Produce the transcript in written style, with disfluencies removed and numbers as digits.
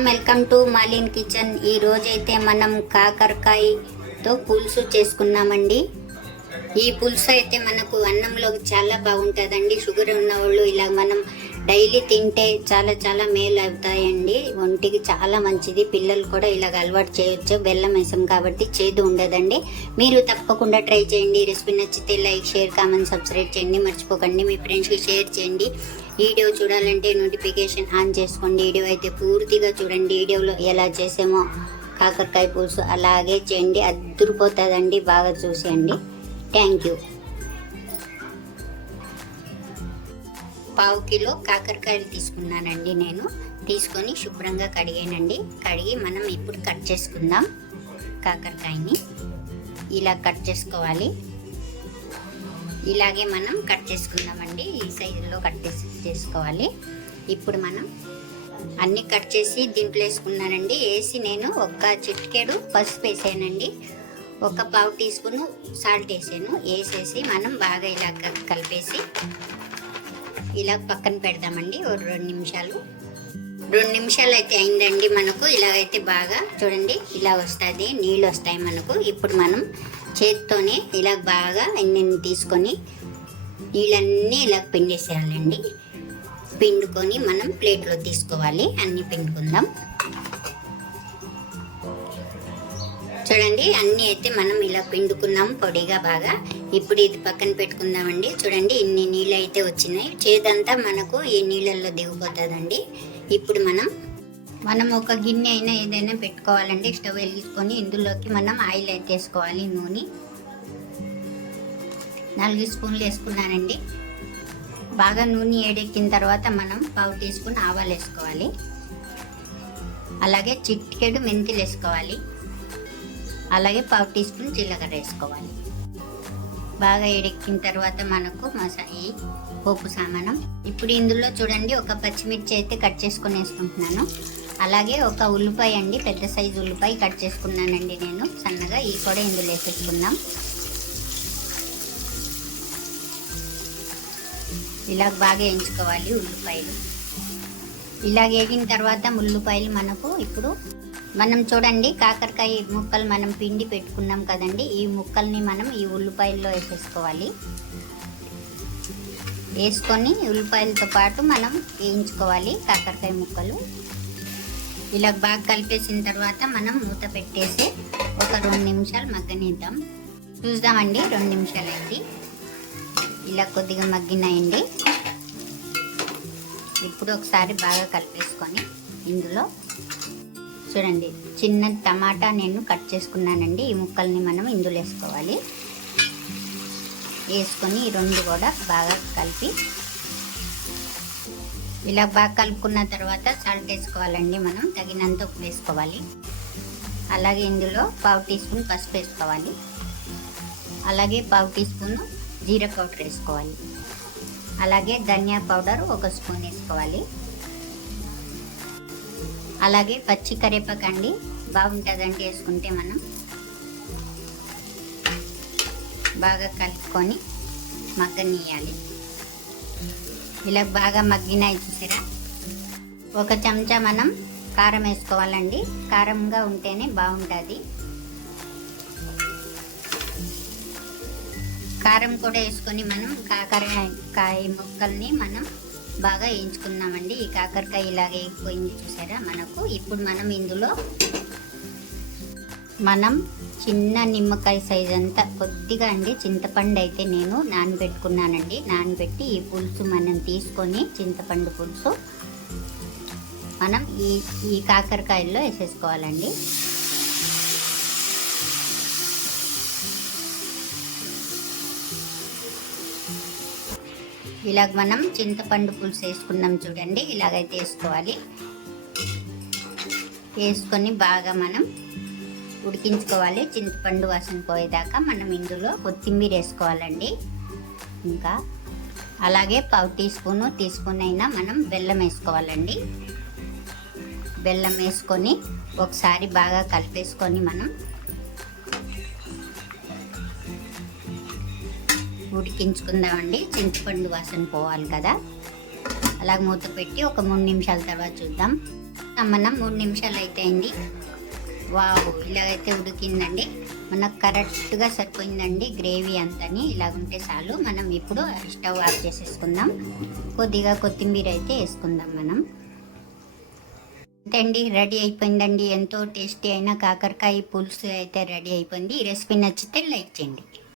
Welcome to మాలిన్ kitchen. ఈ రోజైతే మనం కాకరకాయతో పులుసు చేసుకున్నామండి. ఈ పులుసు అయితే మనకు అన్నంలోకి చాలా బాగుంటుందండి. షుగర్ ఉన్న వాళ్ళు ఇలా మనం డైలీ తింటే చాలా చాలా మేలు అవుతాయండి. ఒంటికి చాలా మంచిది. పిల్లలు కూడా ఇలాగ అలవాటు చేయొచ్చు. బెల్లం వేసాం కాబట్టి చేదు ఉండదండి. మీరు తప్పకుండా ట్రై చేయండి. రెసిపీ నచ్చితే లైక్, షేర్, కామెంట్, సబ్స్క్రైబ్ చేయండి. మర్చిపోకండి. మీ ఫ్రెండ్స్కి షేర్ చేయండి. వీడియో చూడాలంటే నోటిఫికేషన్ ఆన్ చేసుకోండి. వీడియో అయితే పూర్తిగా చూడండి. వీడియోలో ఎలా చేసామో కాకరకాయ పులుసు అలాగే చేయండి. అద్దరిపోతుందండి. బాగా చూసేయండి. Thank you. 1/2 కిలో కాకరకాయలు తీసుకున్నానండి. నేను తీసుకొని శుభ్రంగా కడిగానండి. కడిగి మనం ఇప్పుడు కట్ చేసుకుందాం. కాకరకాయని ఇలా కట్ చేసుకోవాలి. ఇలాగే మనం కట్ చేసుకుందామండి. ఈ సైజులో కట్ చేసుకోవాలి. ఇప్పుడు మనం అన్నీ కట్ చేసి దీంట్లో వేసుకున్నానండి. వేసి నేను ఒక చిటికెడు పసుపు వేసానండి. ఒక 1/2 టీ స్పూన్ సాల్ట్ వేసాను. వేసేసి మనం బాగా ఇలా కలిపేసి ఇలా పక్కన పెడదామండి. ఒక 2 నిమిషాలు. 2 నిమిషాలు అయితే అయిందండి. మనకు ఇలాగైతే బాగా చూడండి ఇలా వస్తుంది. నీళ్ళు వస్తాయి మనకు. ఇప్పుడు మనం చేత్తోనే ఇలా బాగా అన్నీ తీసుకొని నీళ్ళన్నీ ఇలా పిండేసేయాలండి. పిండుకొని మనం ప్లేట్లో తీసుకోవాలి. అన్నీ పిండుకుందాం. చూడండి అన్నీ అయితే మనం ఇలా పిండుకున్నాం పొడిగా బాగా. ఇప్పుడు ఇది పక్కన పెట్టుకుందామండి. చూడండి ఇన్ని నీళ్ళు అయితే వచ్చినాయి. చేదంతా మనకు ఈ నీళ్ళల్లో దిగిపోతుందండి. ఇప్పుడు మనం ఒక గిన్నె అయినా ఏదైనా పెట్టుకోవాలండి. స్టవ్ వెలిగించుకొని ఇందులోకి మనం ఆయిల్ అయితే వేసుకోవాలి. నూనె 4 స్పూన్లు వేసుకున్నానండి. బాగా నూనె ఏడెక్కిన తర్వాత మనం 1/2 టీ స్పూన్ ఆవాలు వేసుకోవాలి. అలాగే చిటికెడు మెంతులు వేసుకోవాలి. అలాగే 1/2 టీ స్పూన్ జీలకర్ర వేసుకోవాలి. బాగా ఎడెక్కిన తర్వాత మనకు ఈ పోపు సామానం. ఇప్పుడు ఇందులో చూడండి ఒక పచ్చిమిర్చి అయితే కట్ చేసుకొని వేసుకుంటున్నాను. అలాగే ఒక ఉల్లిపాయ అండి, పెద్ద సైజు ఉల్లిపాయ కట్ చేసుకున్నానండి నేను సన్నగా. ఈ కూడా ఇందులో వేసేసుకుందాం. ఇలా బాగా వేయించుకోవాలి ఉల్లిపాయలు. ఇలా వేగిన తర్వాత ఉల్లిపాయలు మనకు ఇప్పుడు మనం చూడండి కాకరకాయ ముక్కలు మనం పిండి పెట్టుకున్నాం కదండి. ఈ ముక్కల్ని మనం ఈ ఉల్లిపాయల్లో వేసేసుకోవాలి. వేసుకొని ఉల్లిపాయలతో పాటు మనం వేయించుకోవాలి కాకరకాయ ముక్కలు. ఇలా బాగా కలిపేసిన తర్వాత మనం మూత పెట్టేసి ఒక 2 నిమిషాలు మగ్గనిద్దాం. చూద్దామండి. 2 నిమిషాలు అయింది. ఇలా కొద్దిగా మగ్గినాయండి. ఇప్పుడు ఒకసారి బాగా కలిపేసుకొని ఇందులో చూడండి చిన్న టమాటా నేను కట్ చేసుకున్నానండి. ఈ ముక్కల్ని మనం ఇందులో వేసుకోవాలి. వేసుకొని ఈ 2 కూడా బాగా కలిపి ఇలా బాగా కలుపుకున్న తర్వాత సాల్ట్ వేసుకోవాలండి. మనం తగినంత ఉప్పు వేసుకోవాలి. అలాగే ఇందులో 1/2 టీ స్పూన్ పసుపు వేసుకోవాలి. అలాగే 1/2 టీ స్పూన్ జీరా పౌడర్ వేసుకోవాలి. అలాగే ధనియా పౌడర్ 1 స్పూన్ వేసుకోవాలి. అలాగే పచ్చి కరివేపాకు అండి, బాగుంటుందండి వేసుకుంటే. మనం బాగా కలుపుకొని మగ్గనియాలి. ఇలా బాగా మగ్గినాయి చూసారా. 1 చెంచా మనం కారం వేసుకోవాలండి. కారంగా ఉంటేనే బాగుంటుంది. కారం కూడా వేసుకొని మనం కాకరకాయ ముక్కల్ని మనం బాగా వేయించుకున్నామండి. ఈ కాకరకాయ ఇలాగ వేగిపోయింది చూసారా మనకు. ఇప్పుడు మనం ఇందులో చిన్న నిమ్మకాయ సైజ్ అంతా కొద్దిగా అండి చింతపండు అయితే నేను నానబెట్టుకున్నానండి. నానబెట్టి ఈ పులుసు మనం తీసుకొని చింతపండు పులుసు మనం ఈ కాకరకాయల్లో వేసేసుకోవాలండి. ఇలాగ మనం చింతపండు పులుసు వేసుకున్నాం చూడండి. ఇలాగైతే వేసుకోవాలి. వేసుకొని బాగా మనం ఉడికించుకోవాలి. చింతపండు వాసన పోయేదాకా మనం ఇందులో కొత్తిమీర వేసుకోవాలండి. ఇంకా అలాగే 1/2 టీ స్పూన్ అయినా మనం బెల్లం వేసుకోవాలండి. బెల్లం వేసుకొని ఒకసారి బాగా కలిపేసుకొని మనం ఉడికించుకుందామండి. చింతపండు వాసన పోవాలి కదా. అలాగ మూత పెట్టి ఒక 3 నిమిషాల తర్వాత చూద్దాం. మనం 3 నిమిషాలు అయితే అయింది. వావ్, ఇలాగైతే ఉడికిందండి. మనకు కరెక్ట్గా సరిపోయిందండి గ్రేవీ అంతని. ఇలాగుంటే చాలు. మనం ఇప్పుడు స్టవ్ ఆఫ్ చేసేసుకుందాం. కొద్దిగా కొత్తిమీర అయితే వేసుకుందాం మనం. అంతే అండి, రెడీ అయిపోయిందండి. ఎంతో టేస్టీ అయిన కాకరకాయ పులుసు అయితే రెడీ అయిపోయింది. ఈ రెసిపీ నచ్చితే లైక్ చేయండి.